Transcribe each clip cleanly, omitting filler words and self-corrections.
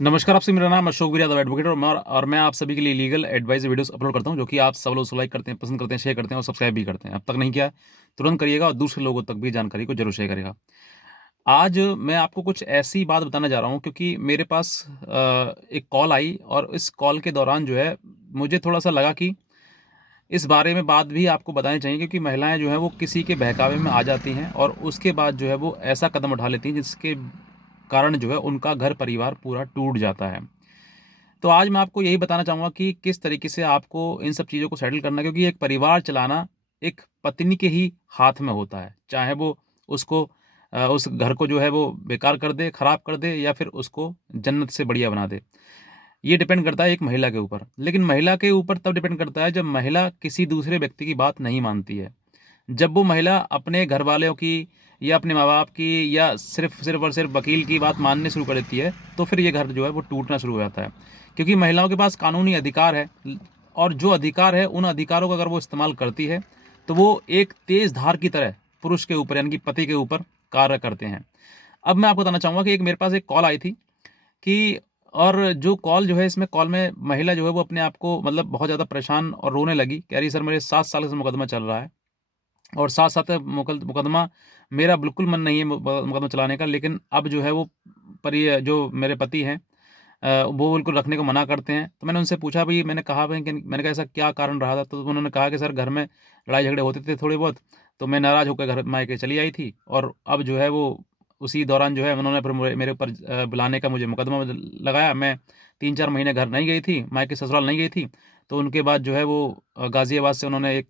नमस्कार, आपसे मेरा नाम अशोक वीर यादव एडवोकेट और मैं आप सभी के लिए लीगल एडवाइस वीडियोस अपलोड करता हूं, जो कि आप सब लोग लाइक करते हैं, पसंद करते हैं, शेयर करते हैं और सब्सक्राइब भी करते हैं। अब तक नहीं किया, तुरंत करिएगा और दूसरे लोगों तक भी जानकारी को ज़रूर शेयर करिएगा। आज मैं आपको कुछ ऐसी बात बताने जा रहा हूं क्योंकि मेरे पास एक कॉल आई और इस कॉल के दौरान जो है, मुझे थोड़ा-सा लगा कि इस बारे में बात भी आपको बतानी चाहिए क्योंकि महिलाएँ जो हैं वो किसी के बहकावे में आ जाती हैं और उसके बाद जो है वो ऐसा कदम उठा लेती हैं जिसके कारण जो है उनका घर परिवार पूरा टूट जाता है। तो आज मैं आपको यही बताना चाहूँगा कि किस तरीके से आपको इन सब चीज़ों को सेटल करना है क्योंकि एक परिवार चलाना एक पत्नी के ही हाथ में होता है। चाहे वो उसको उस घर को जो है वो बेकार कर दे, खराब कर दे या फिर उसको जन्नत से बढ़िया बना दे। ये डिपेंड करता है एक महिला के ऊपर। लेकिन महिला के ऊपर तब डिपेंड करता है जब महिला किसी दूसरे व्यक्ति की बात नहीं मानती है। जब वो महिला अपने घरवालों की या अपने माँ-बाप की या सिर्फ़ और सिर्फ़ वकील की बात माननी शुरू कर देती है, तो फिर ये घर जो है वो टूटना शुरू हो जाता है। क्योंकि महिलाओं के पास कानूनी अधिकार है और जो अधिकार है, उन अधिकारों का अगर वो इस्तेमाल करती है, तो वो एक तेज़ धार की तरह पुरुष के ऊपर यानी कि पति के ऊपर कार्य करते हैं। अब मैं आपको बताना चाहूँगा कि मेरे पास एक कॉल आई थी कि और जो कॉल जो है इसमें कॉल में महिला जो है वो अपने आप को मतलब बहुत ज़्यादा परेशान और रोने लगी। कह रही सर मेरे 7 साल से मुकदमा चल रहा है। और साथ-साथ मुकदमा मेरा बिल्कुल मन नहीं है मुकदमा चलाने का, लेकिन अब जो है वो जो मेरे पति हैं वो बिल्कुल रखने को मना करते हैं। तो मैंने उनसे पूछा भई मैंने कहा भई कि मैंने कहा ऐसा क्या कारण रहा था? तो उन्होंने कहा कि सर घर में लड़ाई-झगड़े होते थे थोड़े बहुत, तो मैं नाराज़ होकर घर मायके चली आई थी और अब जो है वो उसी दौरान जो है उन्होंने फिर मेरे ऊपर बुलाने का मुझे मुकदमा लगाया। मैं 3-4 महीने घर नहीं गई थी, मायके ससुराल नहीं गई थी। तो उनके बाद जो है वो गाज़ियाबाद से उन्होंने एक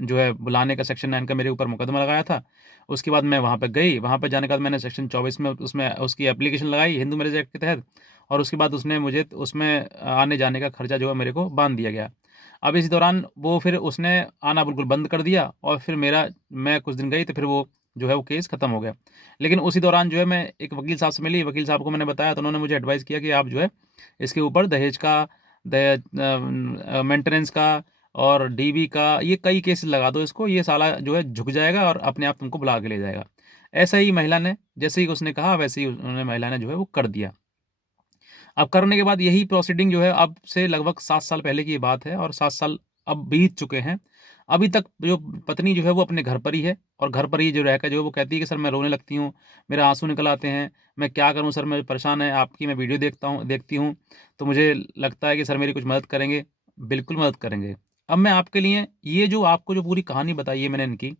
जो है बुलाने का सेक्शन 9 का मेरे ऊपर मुकदमा लगाया था। उसके बाद मैं वहाँ पे गई, वहाँ पे जाने के बाद मैंने सेक्शन 24 में उसमें उसकी एप्लीकेशन लगाई हिंदू मैरेज एक्ट के तहत और उसके बाद उसने मुझे उसमें आने-जाने का खर्चा जो है मेरे को बाँध दिया गया। अब इस दौरान वो फिर उसने आना बिल्कुल बंद कर दिया और फिर मैं कुछ दिन गई तो फिर वो जो है वो केस खत्म हो गया। लेकिन उसी दौरान जो है मैं एक वकील साहब से मिली, वकील साहब को मैंने बताया तो उन्होंने मुझे एडवाइस किया कि आप जो है इसके ऊपर दहेज का, मेंटेनेंस का और डीवी का ये कई केसेस लगा दो इसको, ये साला जो है झुक जाएगा और अपने आप तुमको बुला के ले जाएगा। ऐसा ही महिला ने जैसे ही उसने कहा वैसे ही उन्होंने महिला ने जो है वो कर दिया। अब करने के बाद यही प्रोसीडिंग जो है अब से लगभग 7 साल पहले की ये बात है और 7 साल अब बीत चुके हैं। अभी तक जो पत्नी जो है वो अपने घर पर ही है और घर पर ही जो रहकर जो है वो कहती है कि सर मैं रोने लगती हूँ, मेरे आँसू निकल आते हैं, मैं क्या करूँ सर मैं परेशान है, आपकी मैं वीडियो देखती हूँ, तो मुझे लगता है कि सर मेरी कुछ मदद करेंगे। बिल्कुल मदद करेंगे। अब मैं आपके लिए ये जो आपको जो पूरी कहानी बताई है मैंने इनकी,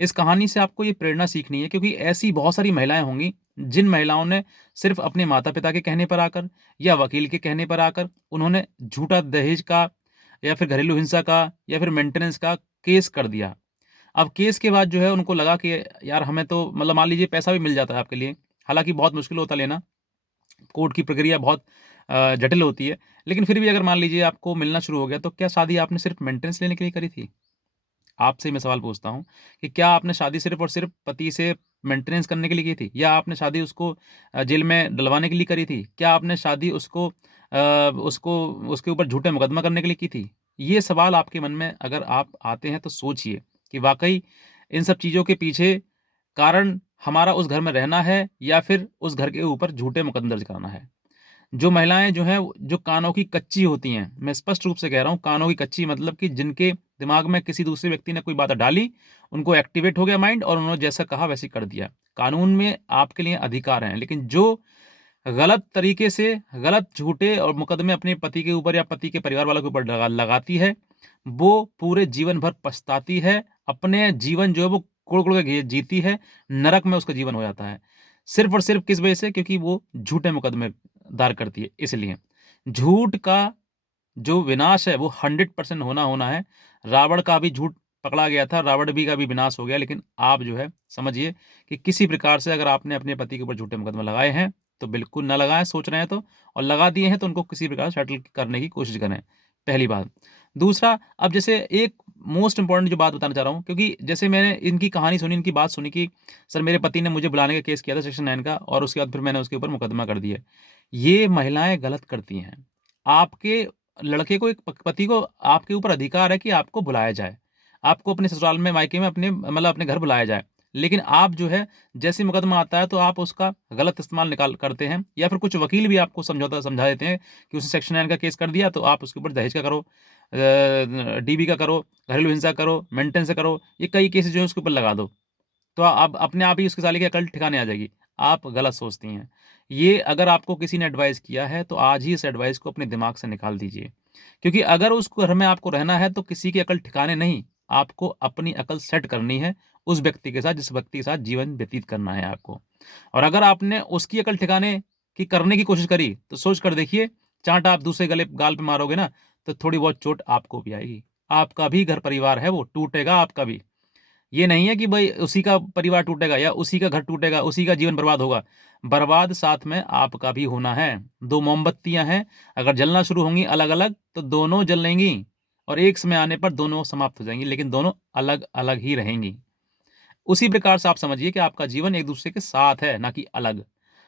इस कहानी से आपको ये प्रेरणा सीखनी है क्योंकि ऐसी बहुत सारी महिलाएँ होंगी, जिन महिलाओं ने सिर्फ़ अपने माता-पिता के कहने पर आकर या वकील के कहने पर आकर उन्होंने झूठा दहेज का या फिर घरेलू हिंसा का या फिर मेंटेनेंस का केस कर दिया। अब केस के बाद जो है उनको लगा कि यार हमें तो मतलब मान लीजिए पैसा भी मिल जाता है आपके लिए, हालाँकि बहुत मुश्किल होता है लेना, कोर्ट की प्रक्रिया बहुत जटिल होती है। लेकिन फिर भी अगर मान लीजिए आपको मिलना शुरू हो गया, तो क्या शादी आपने सिर्फ़ मेंटेनेंस लेने के लिए करी थी? आपसे मैं सवाल पूछता हूँ कि क्या आपने शादी सिर्फ़ और सिर्फ़ पति से मेंटेनेंस करने के लिए की थी? या आपने शादी उसको जेल में डलवाने के लिए करी थी? क्या आपने शादी उसको उसके ऊपर झूठे मुकदमा करने के लिए की थी? ये सवाल आपके मन में अगर आप आते हैं तो सोचिए कि वाक़ई इन सब चीज़ों के पीछे कारण हमारा उस घर में रहना है या फिर उस घर के ऊपर झूठे मुकदमे दर्ज कराना है? जो महिलाएँ जो हैं, जो कानों की कच्ची होती हैं, मैं स्पष्ट रूप से कह रहा हूँ कानों की कच्ची मतलब कि जिनके दिमाग में किसी दूसरे व्यक्ति ने कोई बात डाली, उनको एक्टिवेट हो गया माइंड और उन्होंने जैसा कहा वैसे ही कर दिया। कानून में आपके लिए अधिकार हैं, लेकिन जो गलत तरीके से, गलत झूठे और मुकदमे अपने पति के ऊपर या पति के परिवार वालों के ऊपर लगाती है, वो पूरे जीवन भर पछताती है, अपने जीवन जो है वो कुड़-कुड़ के जीती है, नरक में उसका जीवन हो जाता है। सिर्फ़ और सिर्फ़ किस वजह से? क्योंकि वो झूठे मुकदमे दायर करती है, इसलिए। झूठ का जो विनाश है वो 100% होना है। रावण का भी झूठ पकड़ा गया था, रावण भी का भी विनाश हो गया, लेकिन आप जो है समझिए कि किसी प्रकार से अगर आपने अपने पति के ऊपर झूठे मुकदमे लगाए हैं, तो बिल्कुल ना लगाएँ सोच रहे हैं तो और लगा दिए हैं तो उनको किसी प्रकार सेटल करने की कोशिश करें, पहली बात। दूसरा, अब जैसे एक मोस्ट इम्पोर्टेंट जो बात बताना चाह रहा हूँ क्योंकि जैसे मैंने इनकी कहानी सुनी, इनकी बात सुनी कि सर मेरे पति ने मुझे बुलाने का केस किया था सेक्शन 9 का और उसके बाद फिर मैंने उसके ऊपर मुकदमा कर दिया। ये महिलाएँ गलत करती हैं। आपके लड़के को एक पति को आपके ऊपर अधिकार है कि आपको बुलाया जाए। आपको अपने ससुराल में, मायके में अपने मतलब अपने घर बुलाया जाए। लेकिन आप जो है जैसे ही मुकदमा आता है तो आप उसका गलत इस्तेमाल निकाल करते हैं, या फिर कुछ वकील भी आपको समझा देते हैं कि उसने सेक्शन 9 का केस कर दिया तो आप उसके ऊपर दहेज का करो, डीबी का करो, घरेलू हिंसा करो, मेंटेनेंस का करो, ये कई केसेस जो है उसके ऊपर लगा दो। तो अब अपने आप ही उसके साले की अकल ठिकाने आ जाएगी। आप गलत सोचती हैं। ये अगर आपको किसी ने एडवाइस किया है तो आज ही इस एडवाइस को अपने दिमाग से निकाल दीजिए। क्योंकि अगर उस घर में आपको रहना है तो किसी की अकल ठिकाने नहीं, आपको अपनी अकल सेट करनी है उस व्यक्ति के साथ जिस व्यक्ति के साथ जीवन व्यतीत करना है आपको। और अगर आपने उसकी अकल ठिकाने की करने की कोशिश करी, तो सोच कर देखिए, चाँट आप दूसरे गले गाल पे मारोगे ना, तो थोड़ी बहुत चोट आपको भी आएगी। आपका भी घर परिवार है वो, टूटेगा आपका भी। ये नहीं है कि भई उसी का परिवार टूटेगा या उसी का घर टूटेगा, उसी का जीवन बर्बाद होगा। बर्बाद साथ में आपका भी होना है। 2 मोमबत्तियाँ हैं, अगर जलना शुरू होंगी अलग-अलग तो दोनों जलेंगी और एक समय आने पर दोनों समाप्त हो जाएँगी, लेकिन दोनों अलग-अलग ही रहेंगी। उसी प्रकार से आप समझिए कि आपका जीवन एक-दूसरे के साथ है, ना कि अलग।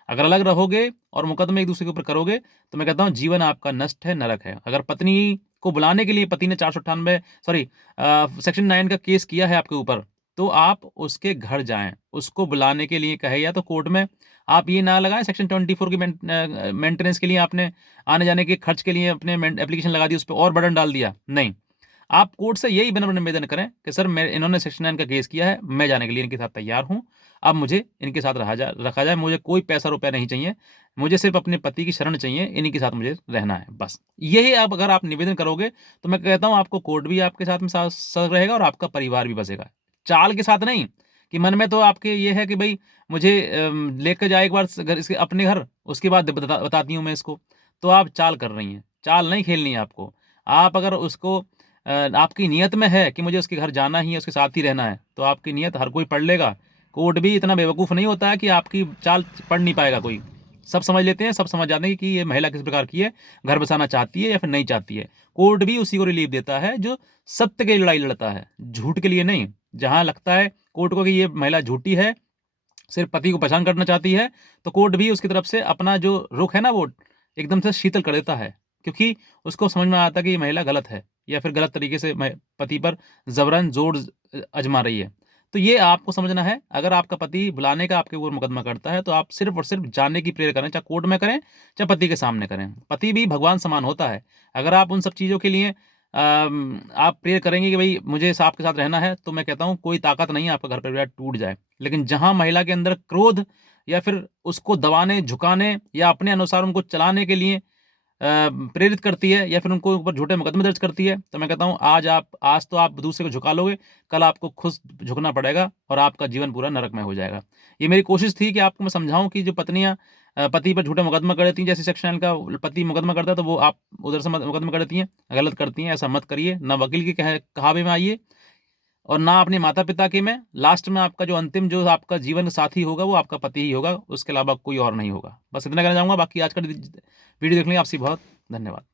अगर अलग रहोगे और मुकदमे एक-दूसरे के ऊपर करोगे, तो मैं कहता हूँ जीवन आपका नष्ट है, नरक है। अगर पत्नी को बुलाने के लिए पति ने 498 सॉरी सेक्शन 9 का केस किया है आपके ऊपर, तो आप उसके घर जाएँ। उसको बुलाने के लिए कहे या तो कोर्ट में आप ये ना लगाएँ सेक्शन 24 की मेंटेनेंस के लिए आपने आने-जाने के खर्च के लिए अपने एप्लीकेशन लगा दी, उस पे और बर्डन डाल दिया। नहीं। आप कोर्ट से यही विनम्र निवेदन करें कि सर मैं इन्होंने सेक्शन 9 का केस किया है, मैं जाने के लिए इनके साथ तैयार हूँ। अब मुझे इनके साथ रखा जाए, मुझे कोई पैसा-रुपया नहीं चाहिए। मुझे सिर्फ़ अपने पति की शरण चाहिए, इन्हीं के साथ मुझे रहना है, बस। यही आप अगर आप निवेदन करोगे, तो मैं कहता हूँ आपको कोर्ट भी आपके साथ में सतर्क रहेगा और आपका परिवार भी बचेगा। चाल के साथ नहीं, कि मन में तो आपके ये है कि भई मुझे लेके जाए एक बार घर इसके अपने घर, उसके बाद बताती हूँ मैं इसको। तो आप चाल कर रही हैं, चाल नहीं खेलनी है आपको। आप अगर उसको आपकी नियत में है कि मुझे उसके घर जाना ही है, उसके साथ ही रहना है, तो आपकी नियत हर कोई पढ़ लेगा। कोर्ट भी इतना बेवकूफ़ नहीं होता है कि आपकी चाल पढ़ नहीं पाएगा कोई। सब समझ लेते हैं, सब समझ जाते हैं कि ये महिला किस प्रकार की है, घर बसाना चाहती है या फिर नहीं चाहती है। कोर्ट भी उसी को रिलीफ देता है जो सत्य की लड़ाई लड़ता है, झूठ के लिए नहीं। जहाँ लगता है कोर्ट को कि ये महिला झूठी है, सिर्फ़ पति को परेशान करना चाहती है, तो कोर्ट भी उसकी तरफ से अपना जो रुख है ना वो एकदम से शीतल कर देता है। क्योंकि उसको समझ में आता है कि ये महिला गलत है या फिर गलत तरीके से पति पर ज़बरन ज़ोर आज़मा रही है। तो ये आपको समझना है, अगर आपका पति बुलाने का आपके ऊपर मुकदमा करता है, तो आप सिर्फ़ और सिर्फ़ जाने की प्रेयर करें, चाहे कोर्ट में करें, चाहे पति के सामने करें। पति भी भगवान समान होता है। अगर आप उन सब चीज़ों के लिए आप प्रेयर करेंगे कि भई मुझे स आपके साथ रहना है, तो मैं कहता हूँ कोई ताकत नहीं है आपका घर परिवार टूट जाए। लेकिन जहाँ महिला के अंदर क्रोध या फिर उसको दबाने, झुकाने या अपने अनुसार उनको चलाने के लिए प्रेरित करती है या फिर उनको ऊपर झूठे मुकदमे दर्ज करती है, तो मैं कहता हूँ आज तो आप दूसरे को झुका लोगे, कल आपको खुद झुकना पड़ेगा और आपका जीवन पूरा नरकमय हो जाएगा। ये मेरी कोशिश थी कि आपको मैं समझाऊँ कि जो पत्नियाँ पति पर झूठा मुकदमा कर देती हैं, जैसे सेक्शन 9 का पति मुकदमा करता है, तो वो आप उधर से मुकदमा कर देती हैं, गलत करती हैं, ऐसा मत करिए। ना वकील के कहावे में आइए और ना अपने माता-पिता के में। लास्ट में आपका जो अंतिम जो आपका जीवन साथी होगा, वो आपका पति ही होगा, उसके अलावा कोई और नहीं होगा। बस इतना कहना चाहूँगा, बाकी आज का वीडियो देखने के लिए आपसे बहुत धन्यवाद।